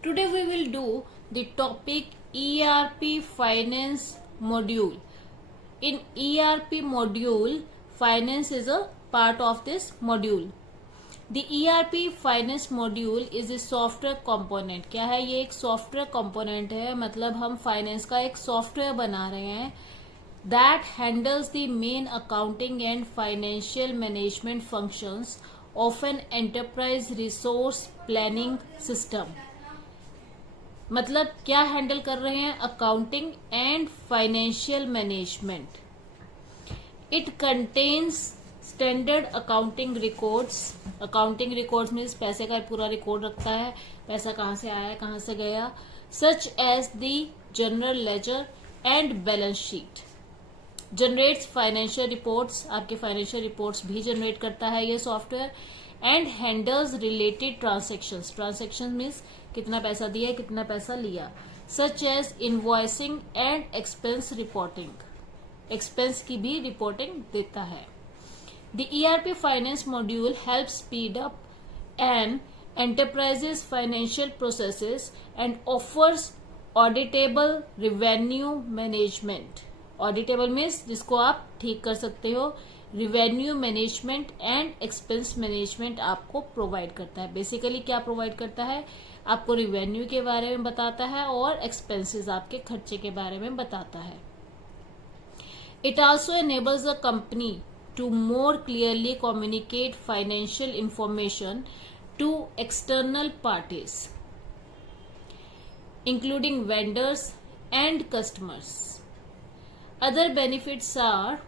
Today we will do the topic ERP Finance module. In ERP module, finance is a part of this module. The ERP Finance module is a software component. क्या है ये? एक software component है, मतलब हम finance का एक software बना रहे हैं that handles the main accounting and financial management functions of an enterprise resource planning system. मतलब क्या हैंडल कर रहे हैं? Accounting and financial management. It contains standard accounting records. Accounting records means पैसे का पूरा रिकॉर्ड रखता है, पैसा कहाँ से आया, कहाँ से गया, such as the general ledger and balance sheet. Generates financial reports. आपके फाइनेंशियल रिपोर्ट्स भी जनरेट करता है ये software. And handles related transactions. Transaction means कितना पैसा दिया, कितना पैसा लिया. Such as invoicing and expense reporting. Expense की भी रिपोर्टिंग देता है. The ERP finance module help speed up an enterprises financial processes and offers auditable revenue management. Auditable means जिसको आप ठीक कर सकते हो. Revenue management and expense management आपको प्रोवाइड करता है. बेसिकली क्या प्रोवाइड करता है? आपको रिवेन्यू के बारे में बताता है और एक्सपेंसेस आपके खर्चे के बारे में बताता है. It also enables a company to more clearly communicate financial information to external parties including vendors and customers. Other benefits are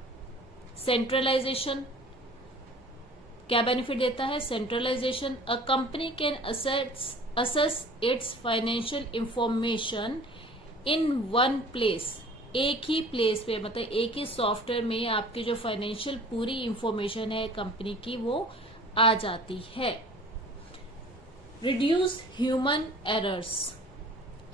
centralization. क्या बेनिफिट देता है? Centralization. A company can assess its financial information in one place. एक ही place पे, मतलब एक ही software में आपकी जो फाइनेंशियल पूरी इंफॉर्मेशन है कंपनी की वो आ जाती है. Reduce human errors.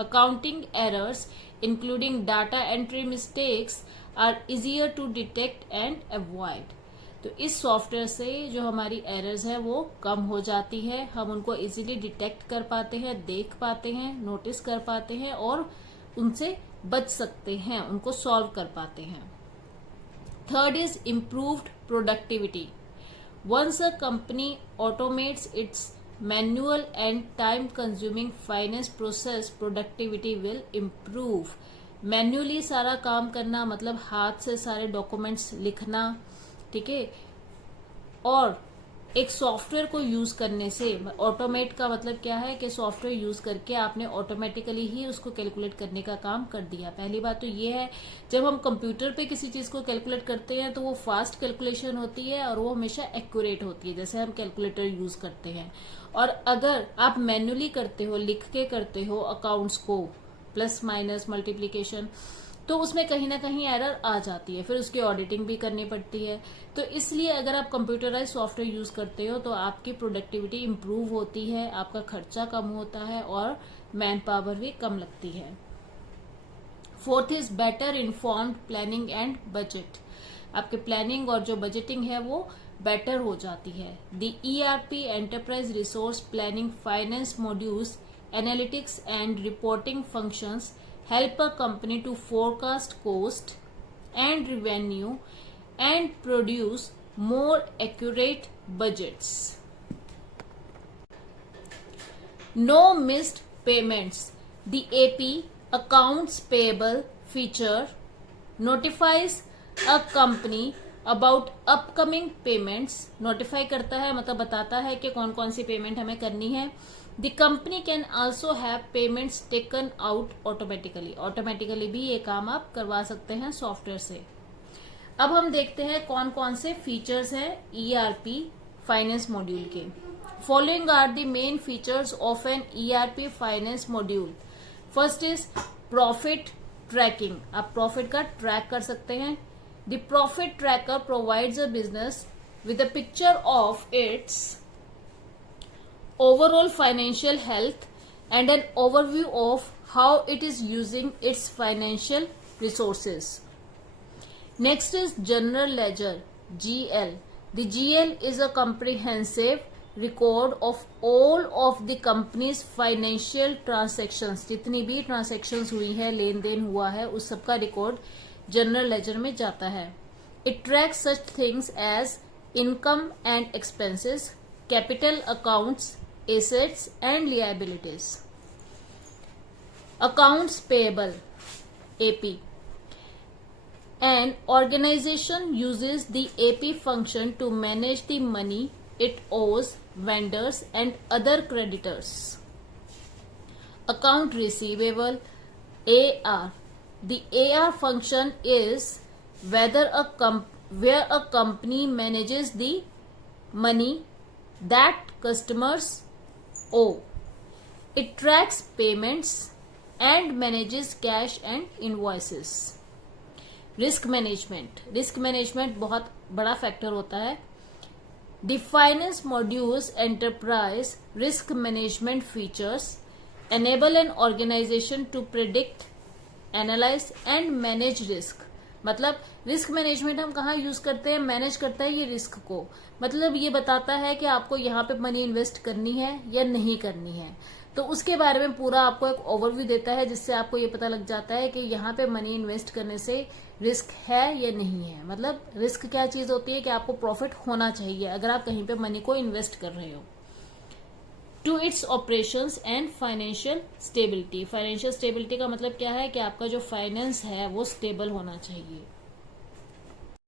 Accounting errors including data entry mistakes are easier to detect and avoid. तो इस सॉफ्टवेयर से जो हमारी एरर्स है वो कम हो जाती है. हम उनको इजीली डिटेक्ट कर पाते हैं, देख पाते हैं, नोटिस कर पाते हैं और उनसे बच सकते हैं, उनको सॉल्व कर पाते हैं. Third is improved productivity. Once a company automates its manual and time consuming finance process, productivity will improve. Manually सारा काम करना मतलब हाथ से सारे डॉक्यूमेंट्स लिखना, ठीक है. और एक सॉफ्टवेयर को यूज करने से, ऑटोमेट का मतलब क्या है कि सॉफ्टवेयर यूज करके आपने ऑटोमेटिकली ही उसको कैलकुलेट करने का काम कर दिया. पहली बात तो ये है, जब हम कंप्यूटर पे किसी चीज को कैलकुलेट करते हैं तो वो फास्ट कैलकुलेशन होती है और वो हमेशा एक्यूरेट होती है, जैसे हम कैलकुलेटर यूज करते हैं. और अगर आप मैन्युअली करते हो, लिख के करते हो अकाउंट्स को, प्लस माइनस मल्टीप्लीकेशन, तो उसमें कहीं ना कहीं एरर आ जाती है, फिर उसकी ऑडिटिंग भी करनी पड़ती है. तो इसलिए अगर आप कंप्यूटराइज सॉफ्टवेयर यूज करते हो तो आपकी प्रोडक्टिविटी इंप्रूव होती है, आपका खर्चा कम होता है और मैन पावर भी कम लगती है. Fourth is better informed planning and budget. आपके प्लानिंग और जो बजटिंग है वो बेटर हो जाती है. The ERP enterprise resource planning finance modules analytics and reporting functions help a company to forecast cost and revenue and produce more accurate budgets. No missed payments. The AP accounts payable feature notifies a company about upcoming payments. Notify करता है मतलब बताता है कि कौन कौन सी payment हमें करनी है. The company can also have payments taken out automatically. Automatically भी ये काम आप करवा सकते हैं सॉफ्टवेयर से. अब हम देखते हैं कौन कौन से फीचर्स हैं ERP फाइनेंस मॉड्यूल के. Following are the main features of an ERP finance module. First is profit tracking. आप प्रॉफिट का ट्रैक कर सकते हैं. The profit tracker provides a business with a picture of its overall financial health and an overview of how it is using its financial resources. Next is general ledger, GL. The GL is a comprehensive record of all of the companies financial transactions, जितनी भी transactions हुई है, लेन then हुआ है, उस सब का record general ledger में जाता है. It tracks such things as income and expenses, capital accounts, assets and liabilities. Accounts payable AP. An organization uses the AP function to manage the money it owes vendors and other creditors. Account receivable AR. The AR function is where a company manages the money that customers owe. It tracks payments and manages cash and invoices. Risk management बहुत बड़ा factor होता है. The finance modules enterprise risk management features enable an organization to predict, analyze and manage risk. मतलब risk management हम कहाँ use करते हैं, manage करता है ये रिस्क को. मतलब ये बताता है कि आपको यहाँ पे मनी इन्वेस्ट करनी है या नहीं करनी है. तो उसके बारे में पूरा आपको एक ओवरव्यू देता है, जिससे आपको ये पता लग जाता है कि यहाँ पे मनी इन्वेस्ट करने से रिस्क है या नहीं है. मतलब रिस्क क्या चीज होती है कि आपको प्रॉफिट होना चाहिए अगर आप कहीं पे मनी को इन्वेस्ट कर रहे हो. To its operations and financial stability. Financial stability का मतलब क्या है कि आपका जो फाइनेंस है वो स्टेबल होना चाहिए.